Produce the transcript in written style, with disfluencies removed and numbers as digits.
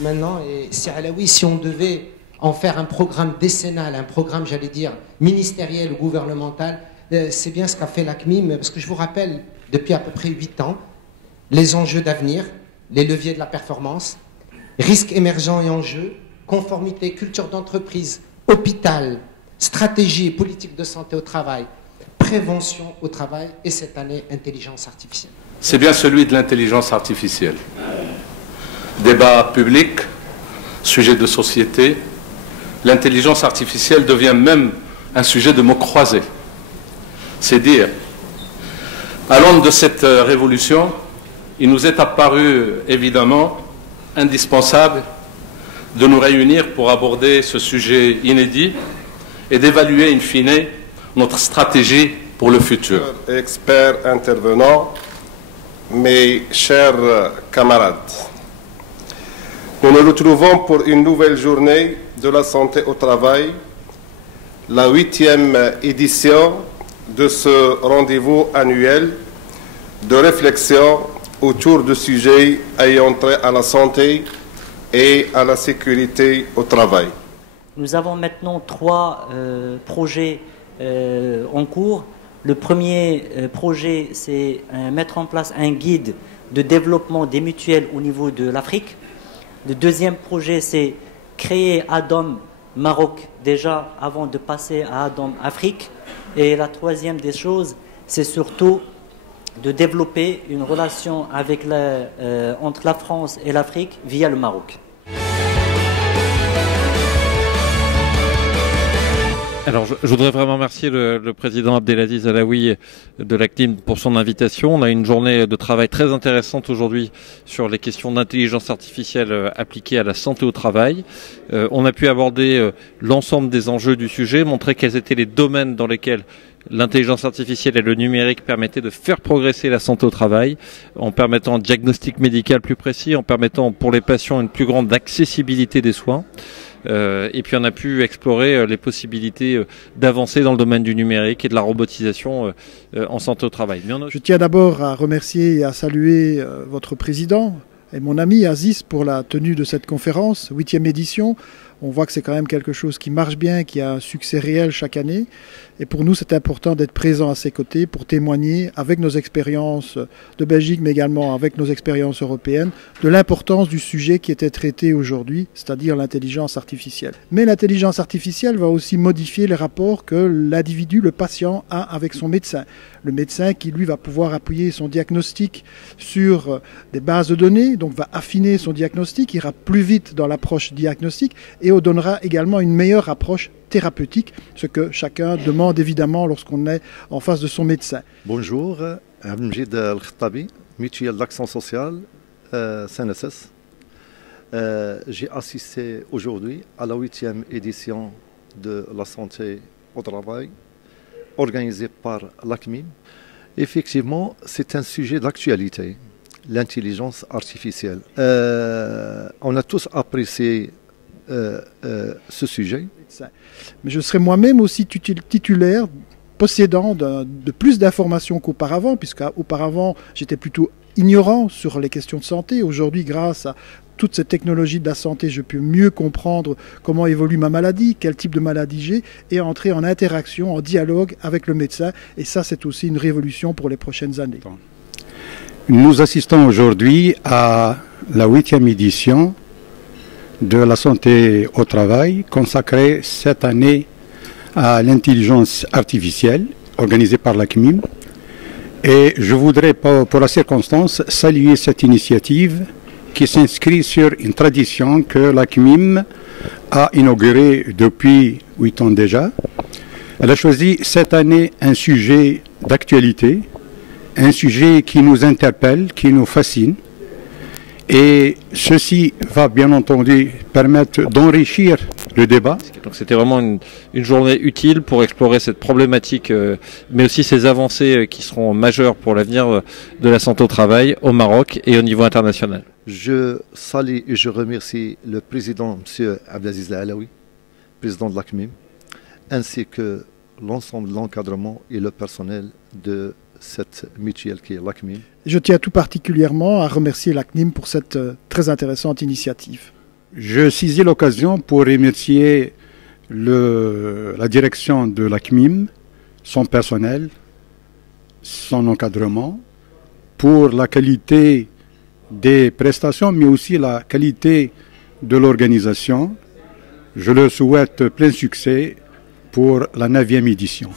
maintenant, et c'est Alaoui, si on devait en faire un programme décennal, un programme, j'allais dire, ministériel ou gouvernemental, c'est bien ce qu'a fait la CMIM, parce que je vous rappelle, depuis à peu près 8 ans, les enjeux d'avenir, les leviers de la performance, risques émergents et enjeux, conformité, culture d'entreprise, hôpital, stratégie et politique de santé au travail, prévention au travail et cette année, intelligence artificielle. C'est bien celui de l'intelligence artificielle. Débat public, sujet de société, l'intelligence artificielle devient même un sujet de mots croisés. C'est dire, à l'aune de cette révolution, il nous est apparu évidemment indispensable de nous réunir pour aborder ce sujet inédit et d'évaluer in fine notre stratégie pour le futur. Experts intervenants, mes chers camarades, nous nous retrouvons pour une nouvelle journée de la santé au travail, la 8e édition de ce rendez-vous annuel de réflexion autour de sujets ayant trait à la santé et à la sécurité au travail. Nous avons maintenant 3 projets en cours. Le premier projet, c'est mettre en place un guide de développement des mutuelles au niveau de l'Afrique. Le deuxième projet, c'est créer ADOM Maroc déjà avant de passer à ADOM Afrique. Et la troisième des choses, c'est surtout de développer une relation avec entre la France et l'Afrique via le Maroc. Alors, je voudrais vraiment remercier le président Abdelaziz Alaoui de la CNIM pour son invitation. On a une journée de travail très intéressante aujourd'hui sur les questions d'intelligence artificielle appliquées à la santé au travail. On a pu aborder l'ensemble des enjeux du sujet, montrer quels étaient les domaines dans lesquels l'intelligence artificielle et le numérique permettaient de faire progresser la santé au travail, en permettant un diagnostic médical plus précis, en permettant pour les patients une plus grande accessibilité des soins. Et puis on a pu explorer les possibilités d'avancer dans le domaine du numérique et de la robotisation en santé au travail. Je tiens d'abord à remercier et à saluer votre président et mon ami Aziz pour la tenue de cette conférence, 8e édition. On voit que c'est quand même quelque chose qui marche bien, qui a un succès réel chaque année. Et pour nous, c'est important d'être présent à ses côtés pour témoigner avec nos expériences de Belgique, mais également avec nos expériences européennes, de l'importance du sujet qui était traité aujourd'hui, c'est-à-dire l'intelligence artificielle. Mais l'intelligence artificielle va aussi modifier les rapports que l'individu, le patient, a avec son médecin. Le médecin qui, lui, va pouvoir appuyer son diagnostic sur des bases de données, donc va affiner son diagnostic, ira plus vite dans l'approche diagnostique et donnera également une meilleure approche thérapeutique, ce que chacun demande évidemment lorsqu'on est en face de son médecin. Bonjour, Abdelmjid Al-Khattabi, mutuelle d'action sociale, CNSS. J'ai assisté aujourd'hui à la 8e édition de la santé au travail, organisée par l'ACMIM. Effectivement, c'est un sujet d'actualité, l'intelligence artificielle. On a tous apprécié ce sujet. Mais je serai moi-même aussi titulaire, possédant de plus d'informations qu'auparavant, puisqu'auparavant j'étais plutôt ignorant sur les questions de santé. Aujourd'hui, grâce à toutes ces technologies de la santé, je peux mieux comprendre comment évolue ma maladie, quel type de maladie j'ai, et entrer en interaction, en dialogue avec le médecin. Et ça, c'est aussi une révolution pour les prochaines années. Nous assistons aujourd'hui à la 8e édition de la santé au travail, consacrée cette année à l'intelligence artificielle, organisée par la CMIM. Et je voudrais, pour la circonstance, saluer cette initiative qui s'inscrit sur une tradition que la CMIM a inaugurée depuis 8 ans déjà. Elle a choisi cette année un sujet d'actualité, un sujet qui nous interpelle, qui nous fascine. Et ceci va bien entendu permettre d'enrichir le débat. Donc c'était vraiment une journée utile pour explorer cette problématique, mais aussi ces avancées qui seront majeures pour l'avenir de la santé au travail au Maroc et au niveau international. Je salue et je remercie le président, M. Abdelaziz Alaoui, président de l'ACMIM, ainsi que l'ensemble de l'encadrement et le personnel de cette mutuelle qui est l'ACMIM. Je tiens tout particulièrement à remercier l'ACNIM pour cette très intéressante initiative. Je saisis l'occasion pour remercier la direction de la CMIM, son personnel, son encadrement, pour la qualité des prestations, mais aussi la qualité de l'organisation. Je leur souhaite plein succès pour la 9e édition.